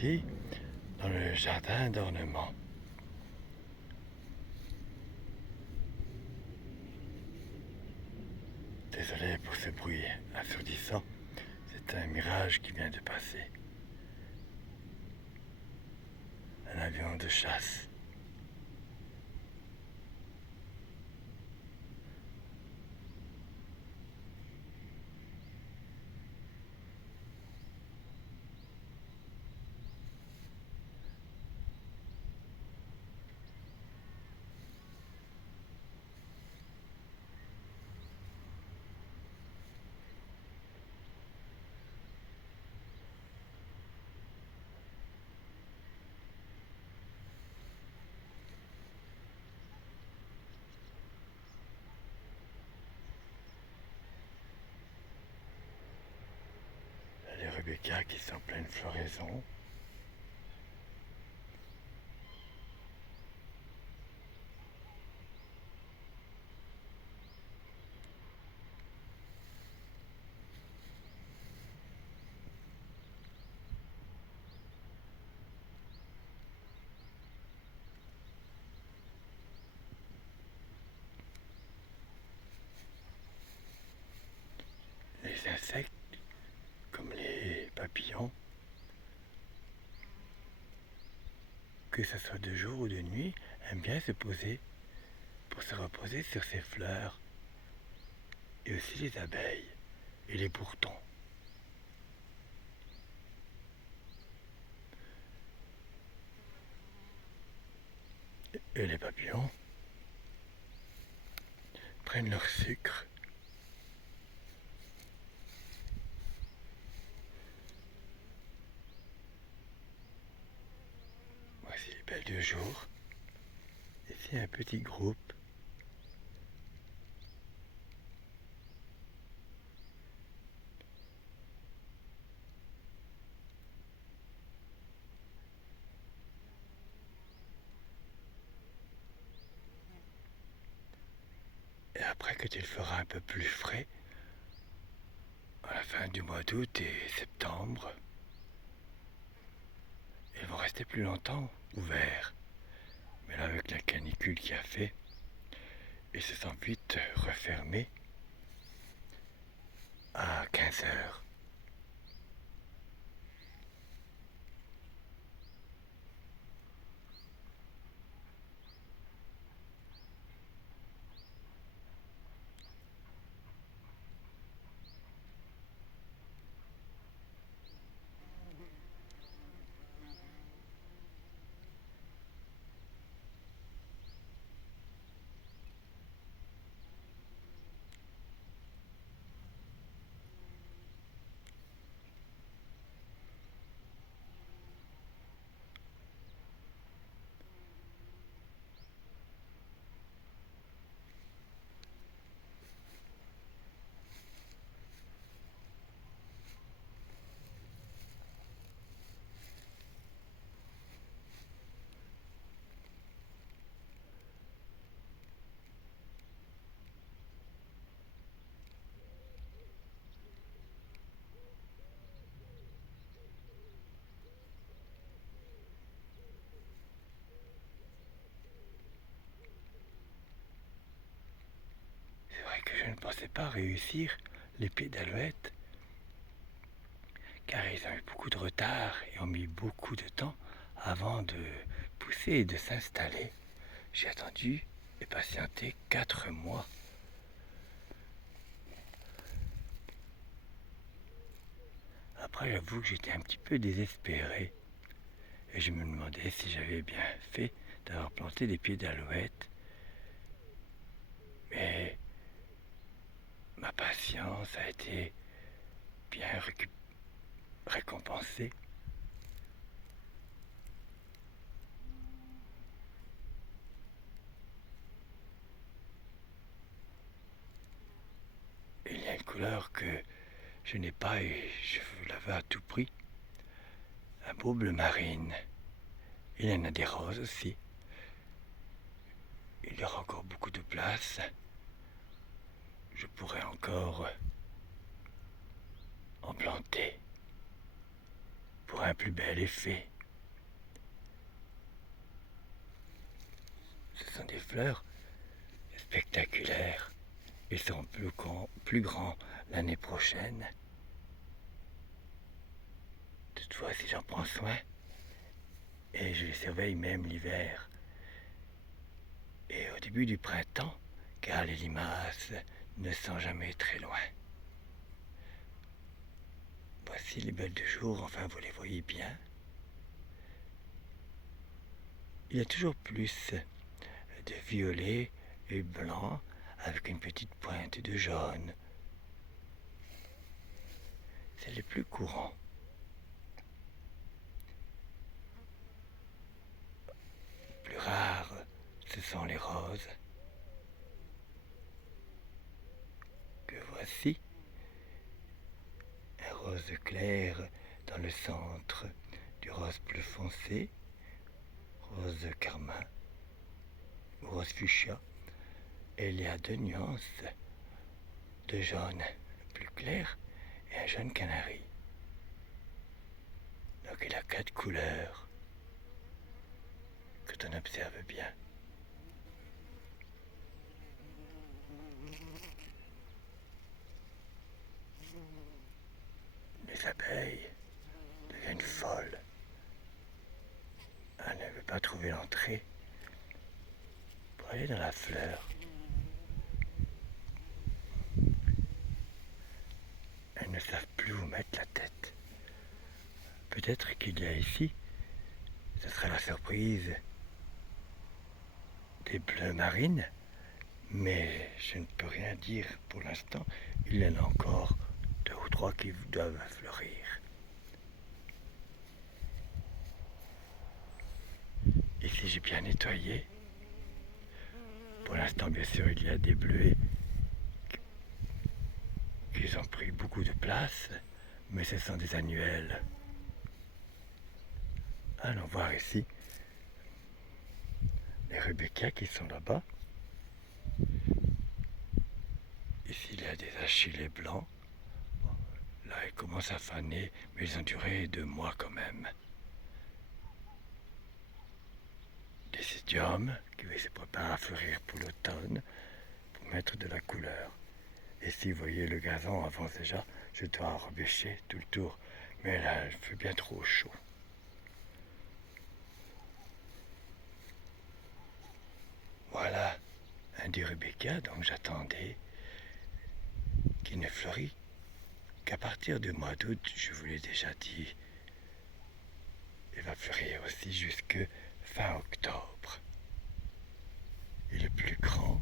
ici, dans le jardin d'ornement. Désolé pour ce bruit assourdissant, c'est un mirage qui vient de passer. Un avion de chasse. Les Rebecca qui sont en pleine floraison. Les insectes, comme les papillons, que ce soit de jour ou de nuit, aiment bien se poser pour se reposer sur ces fleurs. Et aussi les abeilles et les bourdons. Et les papillons prennent leur sucre. Voici les belles de jour. Ici un petit groupe. Et après que il fera un peu plus frais, à la fin du mois d'août et septembre, ils vont rester plus longtemps ouverts. Mais là, avec la canicule qui a fait, ils se sont vite refermés à 15 heures. C'est vrai que je ne pensais pas réussir les pieds d'alouette, car ils ont eu beaucoup de retard et ont mis beaucoup de temps avant de pousser et de s'installer. J'ai attendu et patienté 4 mois. Après, j'avoue que j'étais un petit peu désespéré et je me demandais si j'avais bien fait d'avoir planté des pieds d'alouette. Mais ma patience a été bien récompensée. Il y a une couleur que je n'ai pas et je la veux à tout prix. Un beau bleu marine. Il y en a des roses aussi. Il y aura encore beaucoup de place. Je pourrais encore en planter pour un plus belle est faite. Ce sont des fleurs spectaculaires. Ils seront plus grands l'année prochaine. Toutefois, si j'en prends soin, et je les surveille même l'hiver, et au début du printemps, car les limaces ne sont jamais très loin. Voici les belles du jour, enfin vous les voyez bien. Il y a toujours plus de violet et blanc avec une petite pointe de jaune. C'est les plus courants. Plus rares, ce sont les roses. Que voici. Un rose clair dans le centre du rose plus foncé, rose carmin ou rose fuchsia. Et il y a 2 nuances de jaune plus clair et un jaune canari. Donc il a 4 couleurs que l'on observe bien. Les abeilles deviennent folles. Elles ne veulent pas trouver l'entrée pour aller dans la fleur. Elles ne savent plus où mettre la tête. Peut-être qu'il y a ici, ce sera la surprise des bleues marines, mais je ne peux rien dire pour l'instant. Il y en a encore 2 ou 3 qui doivent fleurir. Ici j'ai bien nettoyé. Pour l'instant bien sûr il y a des bleuets qui ont pris beaucoup de place, mais ce sont des annuelles. Allons voir ici les rubécas qui sont là-bas. Ici il y a des achillées blancs. Là ils commencent à faner, mais ils ont duré 2 mois quand même. Des sédiums qui se préparent à fleurir pour l'automne, pour mettre de la couleur. Et si vous voyez le gazon avance déjà, je dois rebêcher tout le tour. Mais là, il fait bien trop chaud. Voilà un des rubécas, donc j'attendais qu'il ne fleurit qu'à partir du mois d'août, je vous l'ai déjà dit. Il va fleurir aussi jusque fin octobre. Il est plus grand,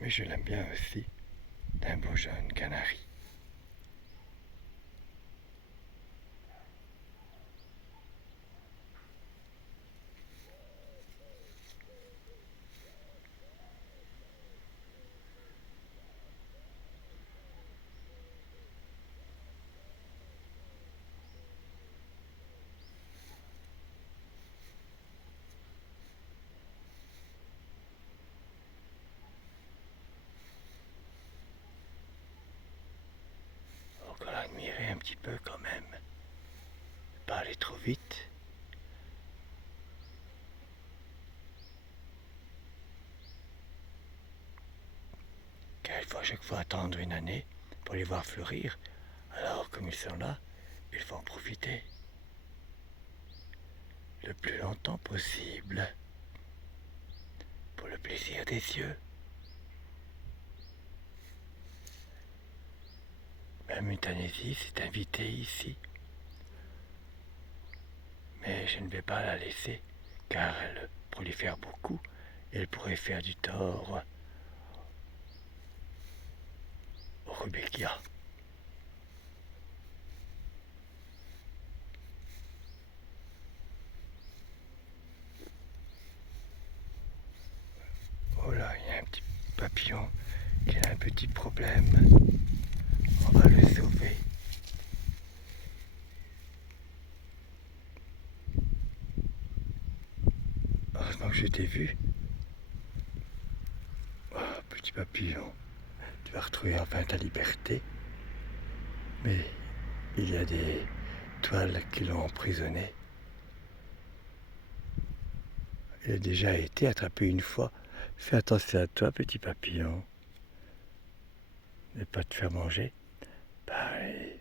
mais je l'aime bien aussi, d'un beau jaune canari. Encore admirer un petit peu quand même. Pas aller trop vite. Car il faut à chaque fois attendre une année pour les voir fleurir. Alors comme ils sont là, il faut en profiter le plus longtemps possible pour le plaisir des yeux. Même Euthanasie s'est invitée ici. Mais je ne vais pas la laisser, car elle prolifère beaucoup et elle pourrait faire du tort au rubéckia. Oh là, il y a un petit papillon qui a un petit problème. On va le sauver. Heureusement que je t'ai vu. Oh, petit papillon, tu vas retrouver enfin ta liberté. Mais il y a des étoiles qui l'ont emprisonné. Il a déjà été attrapé une fois. Fais attention à toi, petit papillon. Ne pas te faire manger par les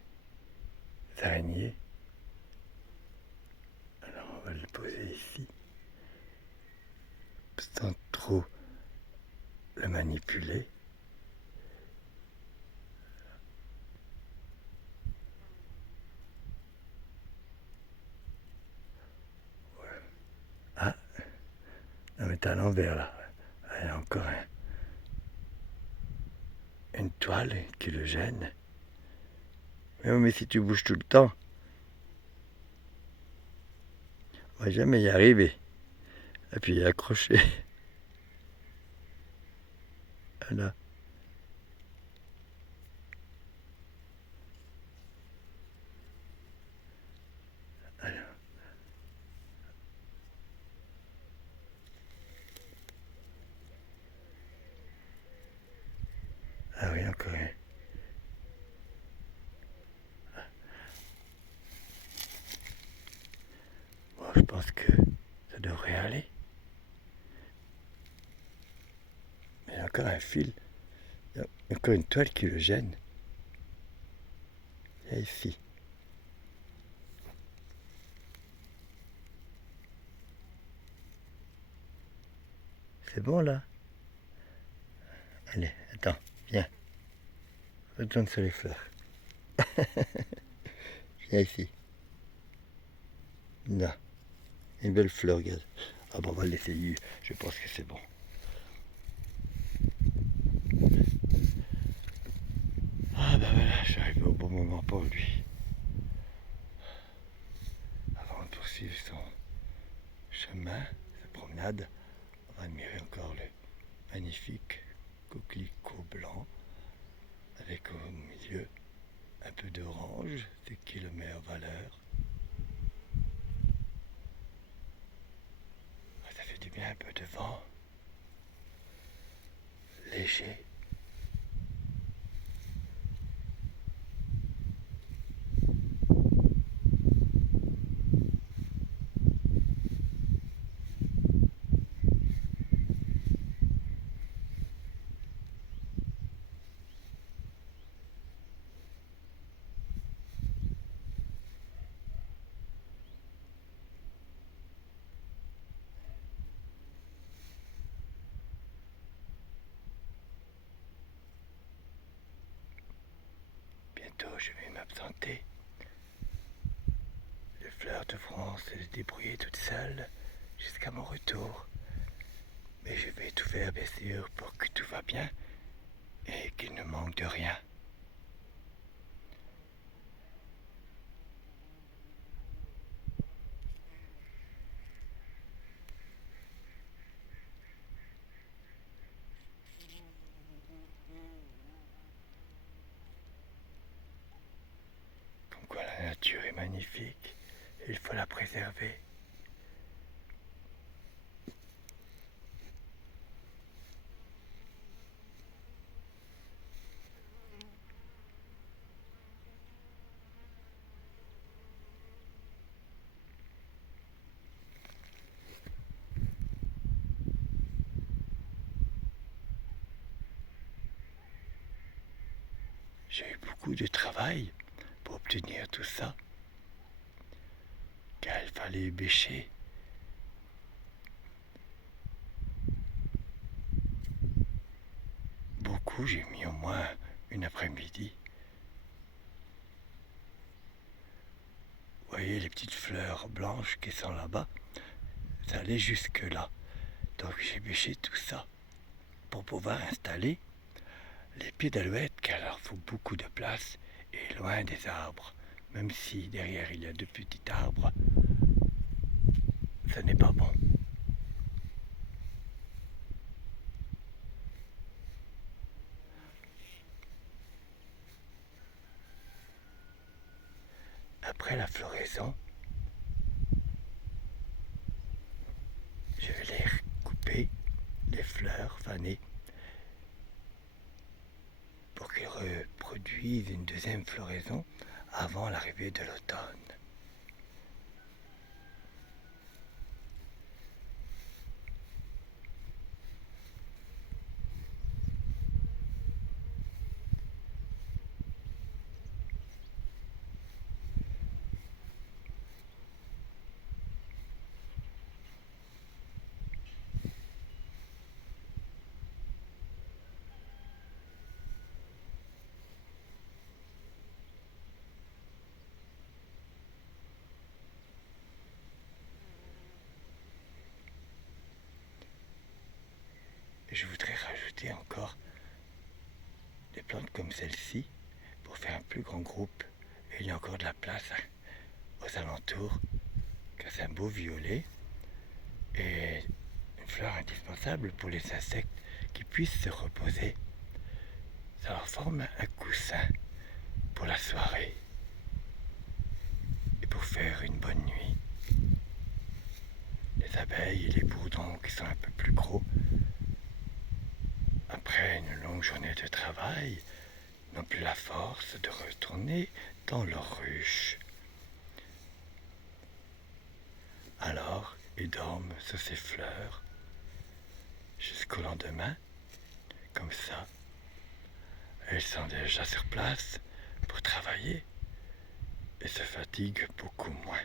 araignées. Alors on va le poser ici, sans trop le manipuler. Ah, non mais t'es à l'envers là. Il y a encore une toile qui le gêne. Mais si tu bouges tout le temps, on va jamais y arriver. Et puis il est accroché. Voilà. Alors. Ah oui, encore un. Bon, je pense que ça devrait aller. Mais il y a encore un fil. Il y a encore une toile qui le gêne. Viens ici. C'est bon là? Allez, attends, viens. Retourne sur les fleurs. Viens ici. Là. Une belle fleur, regarde. Ah bon, on va l'essayer. Je pense que c'est bon. Ah ben voilà, je suis arrivé au bon moment pour lui. Avant de poursuivre son chemin, sa promenade, on va admirer encore le magnifique coquelicot blanc avec au milieu un peu d'orange, ce qui le met en valeur. Ça fait du bien, un peu de vent léger. Bientôt je vais m'absenter. Les fleurs devront se débrouiller toutes seules jusqu'à mon retour. Mais je vais tout faire bien sûr pour que tout va bien et qu'il ne manque de rien. Comme quoi la nature est magnifique, il faut la préserver. J'ai eu beaucoup de travail pour obtenir tout ça, car il fallait bêcher. Beaucoup, j'ai mis au moins une après-midi. Vous voyez les petites fleurs blanches qui sont là-bas, ça allait jusque là. Donc j'ai bêché tout ça pour pouvoir installer les pieds d'alouette, car il leur faut beaucoup de place et loin des arbres. Même si derrière il y a deux petits arbres, ce n'est pas bon. Après la floraison, je vais les couper, les fleurs fanées, pour qu'ils reproduisent une deuxième floraison avant l'arrivée de l'automne. je voudrais rajouter encore des plantes comme celle-ci pour faire un plus grand groupe. Et il y a encore de la place aux alentours, car c'est un beau violet et une fleur indispensable pour les insectes qui puissent se reposer. Ça leur forme un coussin pour la soirée et pour faire une bonne nuit. Les abeilles et les bourdons qui sont un peu plus gros, après une longue journée de travail, n'ont plus la force de retourner dans leur ruche. Alors, ils dorment sur ces fleurs jusqu'au lendemain, comme ça. Elles sont déjà sur place pour travailler et se fatiguent beaucoup moins.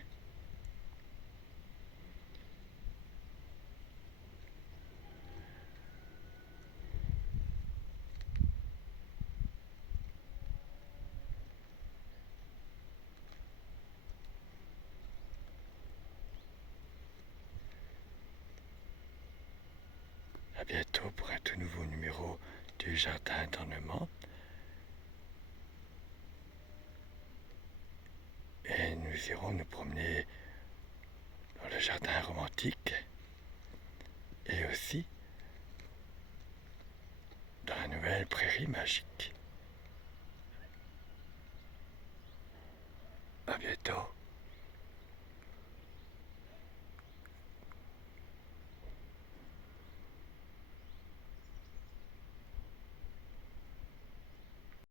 À bientôt pour un tout nouveau numéro du Jardin d'Ornement. Et nous irons nous promener dans le jardin romantique et aussi dans la nouvelle prairie magique. À bientôt.